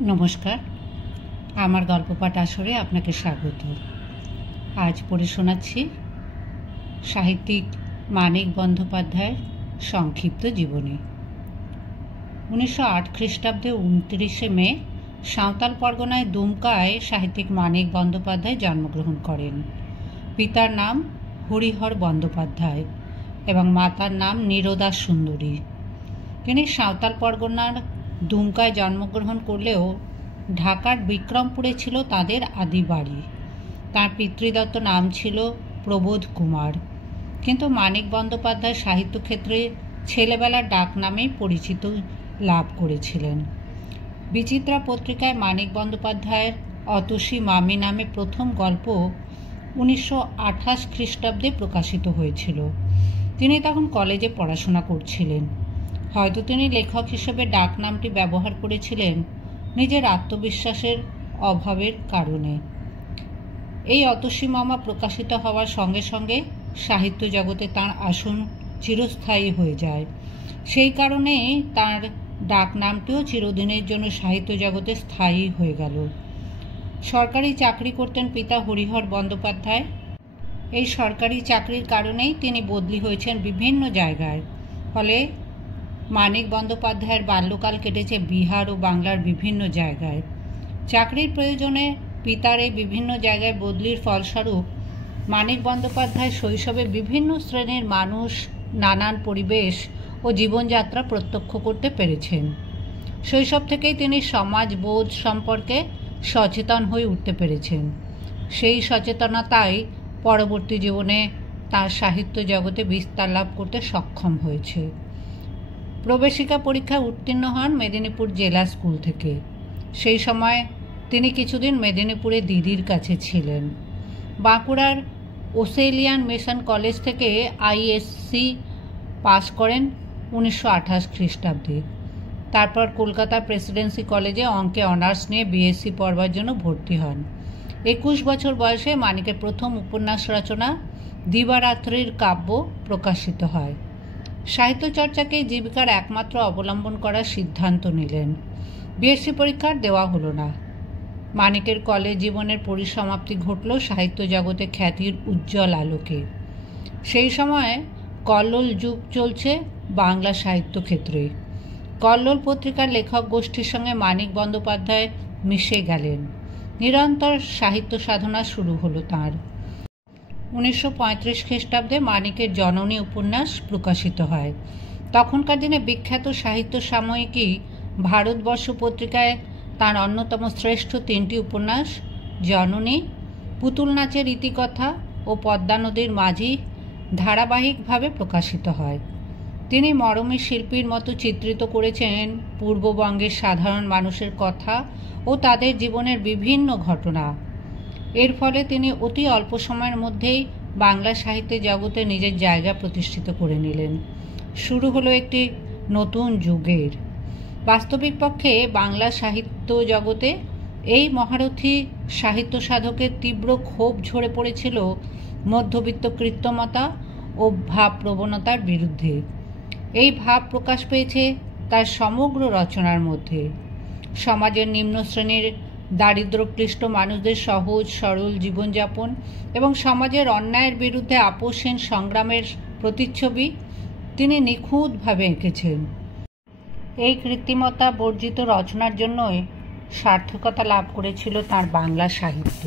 নমস্কার, আমার গল্প পাঠ আসরে আপনাকে স্বাগত। আজ পড়ে শোনাচ্ছি সাহিত্যিক মানিক বন্দ্যোপাধ্যায়ের সংক্ষিপ্ত জীবনী। 1908 খ্রিস্টাব্দে 29শে মে সাঁওতাল পরগনায় দুমকায় সাহিত্যিক মানিক বন্দ্যোপাধ্যায় জন্মগ্রহণ করেন। পিতার নাম হরিহর বন্দ্যোপাধ্যায় এবং মাতার নাম নীরদা সুন্দরী। তিনি সাঁওতাল পরগনার দুমকায় জন্মগ্রহণ করলেও ঢাকার বিক্রমপুরে ছিল তাদের আদি বাড়ি। তাঁর পিতৃদত্ত নাম ছিল প্রবোধ কুমার, কিন্তু মানিক বন্দ্যোপাধ্যায় সাহিত্যক্ষেত্রে ছেলেবেলার ডাক নামেই পরিচিত লাভ করেছিলেন। বিচিত্রা পত্রিকায় মানিক বন্দ্যোপাধ্যায়ের অতসী মামি নামে প্রথম গল্প 1928 খ্রিস্টাব্দে প্রকাশিত হয়েছিল। তিনি তখন কলেজে পড়াশোনা করছিলেন। হয়তো তিনি লেখক হিসেবে ডাক নামটি ব্যবহার করেছিলেন নিজের আত্মবিশ্বাসের অভাবের কারণে। এই অতসী মামা প্রকাশিত হওয়ার সঙ্গে সঙ্গে সাহিত্য জগতে তাঁর আসন চিরস্থায়ী হয়ে যায়। সেই কারণে তাঁর ডাক নামটিও চিরদিনের জন্য সাহিত্য জগতে স্থায়ী হয়ে গেল। সরকারি চাকরি করতেন পিতা হরিহর বন্দ্যোপাধ্যায়। এই সরকারি চাকরির কারণেই তিনি বদলি হয়েছেন বিভিন্ন জায়গায়। ফলে মানিক বন্দ্যোপাধ্যায়ের বাল্যকাল কেটেছে বিহার ও বাংলার বিভিন্ন জায়গায়। চাকরির প্রয়োজনে পিতার এই বিভিন্ন জায়গায় বদলির ফলস্বরূপ মানিক বন্দ্যোপাধ্যায় শৈশবে বিভিন্ন শ্রেণীর মানুষ, নানান পরিবেশ ও জীবনযাত্রা প্রত্যক্ষ করতে পেরেছেন। শৈশব থেকেই তিনি সমাজবোধ সম্পর্কে সচেতন হয়ে উঠতে পেরেছেন। সেই সচেতনতাই পরবর্তী জীবনে তাঁর সাহিত্য জগতে বিস্তার লাভ করতে সক্ষম হয়েছে। প্রবেশিকা পরীক্ষায় উত্তীর্ণ হন মেদিনীপুর জেলা স্কুল থেকে। সেই সময় তিনি কিছুদিন মেদিনীপুরে দিদির কাছে ছিলেন। বাঁকুড়ার ওসেলিয়ান মিশন কলেজ থেকে আইএসসি পাস করেন 1928 খ্রিস্টাব্দে। তারপর কলকাতা প্রেসিডেন্সি কলেজে অঙ্কে অনার্স নিয়ে বিএসসি পড়বার জন্য ভর্তি হন। 21 বছর বয়সে মানিকের প্রথম উপন্যাস রচনা দিবারাত্রির কাব্য প্রকাশিত হয়। সাহিত্য চর্চাকে জীবিকার একমাত্র অবলম্বন করার সিদ্ধান্ত নিলেন। বিএসসি পরীক্ষার দেওয়া হলো না। মানিকের কলেজ জীবনের পরিসমাপ্তি ঘটল সাহিত্য জগতে খ্যাতির উজ্জ্বল আলোকে। সেই সময় কল্লোল যুগ চলছে বাংলা সাহিত্য ক্ষেত্রে। কল্লোল পত্রিকার লেখক গোষ্ঠীর সঙ্গে মানিক বন্দ্যোপাধ্যায় মিশে গেলেন। নিরন্তর সাহিত্য সাধনা শুরু হলো তাঁর। 1935 খ্রিস্টাব্দে মানিকের জননী উপন্যাস প্রকাশিত হয়। তখনকার দিনে বিখ্যাত সাহিত্য সাময়িকী ভারতবর্ষ পত্রিকায় তাঁর অন্যতম শ্রেষ্ঠ 3টি উপন্যাস জননী, পুতুল নাচের ইতিকথা ও পদ্মা নদীর মাঝি ধারাবাহিকভাবে প্রকাশিত হয়। তিনি মরমী শিল্পীর মতো চিত্রিত করেছেন পূর্ববঙ্গের সাধারণ মানুষের কথা ও তাদের জীবনের বিভিন্ন ঘটনা। এর ফলে তিনি অতি অল্প সময়ের মধ্যেই বাংলা সাহিত্যের জগতে নিজের জায়গা প্রতিষ্ঠিত করে নিলেন। শুরু হলো একটি নতুন যুগের। বাস্তবিক পক্ষে বাংলা সাহিত্য জগতে এই মহারথী সাহিত্য সাধকের তীব্র ক্ষোভ ঝরে পড়েছিল মধ্যবিত্ত কৃত্রিমতা ও ভাব প্রবণতার বিরুদ্ধে। এই ভাব প্রকাশ পেয়েছে তার সমগ্র রচনার মধ্যে। সমাজের নিম্ন শ্রেণীর দারিদ্র্যক্লিষ্ট মানুষদের সহজ সরল জীবনযাপন এবং সমাজের অন্যায়ের বিরুদ্ধে আপোষহীন সংগ্রামের প্রতিচ্ছবি তিনি নিখুঁতভাবে এঁকেছেন। এই কৃত্রিমতা বর্জিত রচনার জন্যই সার্থকতা লাভ করেছিল তাঁর বাংলা সাহিত্য।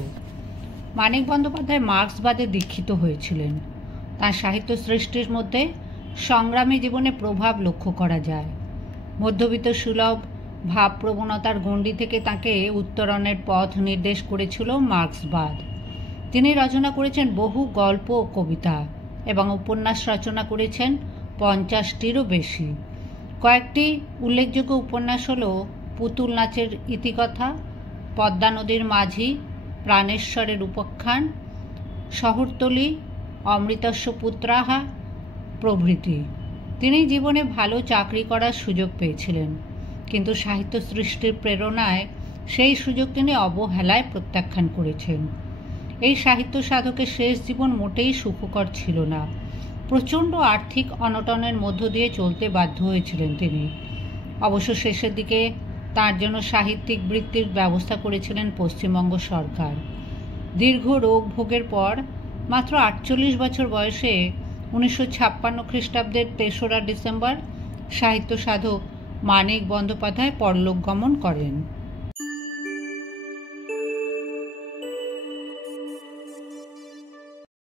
মানিক বন্দ্যোপাধ্যায় মার্ক্সবাদে দীক্ষিত হয়েছিলেন। তাঁর সাহিত্য সৃষ্টির মধ্যে সংগ্রামী জীবনে প্রভাব লক্ষ্য করা যায়। মধ্যবিত্ত সুলভ ভাবপ্রবণতার গণ্ডি থেকে তাঁকে উত্তরণের পথ নির্দেশ করেছিল মার্ক্সবাদ। তিনি রচনা করেছেন বহু গল্প ও কবিতা এবং উপন্যাস রচনা করেছেন 50টিরও বেশি। কয়েকটি উল্লেখযোগ্য উপন্যাস হল পুতুল নাচের ইতিকথা, পদ্মা নদীর মাঝি, প্রাণেশ্বরের উপাখ্যান, শহরতলী, অমৃতস্য পুত্রাহা প্রভৃতি। তিনি জীবনে ভালো চাকরি করার সুযোগ পেয়েছিলেন, কিন্তু সাহিত্য সৃষ্টির প্রেরণায় সেই সুযোগ তিনি অবহেলায় প্রত্যাখ্যান করেছেন। এই সাহিত্য সাধকের শেষ জীবন মোটেই সুখকর ছিল না। প্রচণ্ড আর্থিক অনটনের মধ্য দিয়ে চলতে বাধ্য হয়েছিলেন তিনি। অবশ্য শেষের দিকে তার জন্য সাহিত্যিক বৃত্তির ব্যবস্থা করেছিলেন পশ্চিমবঙ্গ সরকার। দীর্ঘ রোগ ভোগের পর মাত্র 48 বছর বয়সে 1956 খ্রিস্টাব্দের 3রা ডিসেম্বর সাহিত্য সাধক মানিক বন্দ্যোপাধ্যায় পরলোক গমন করেন।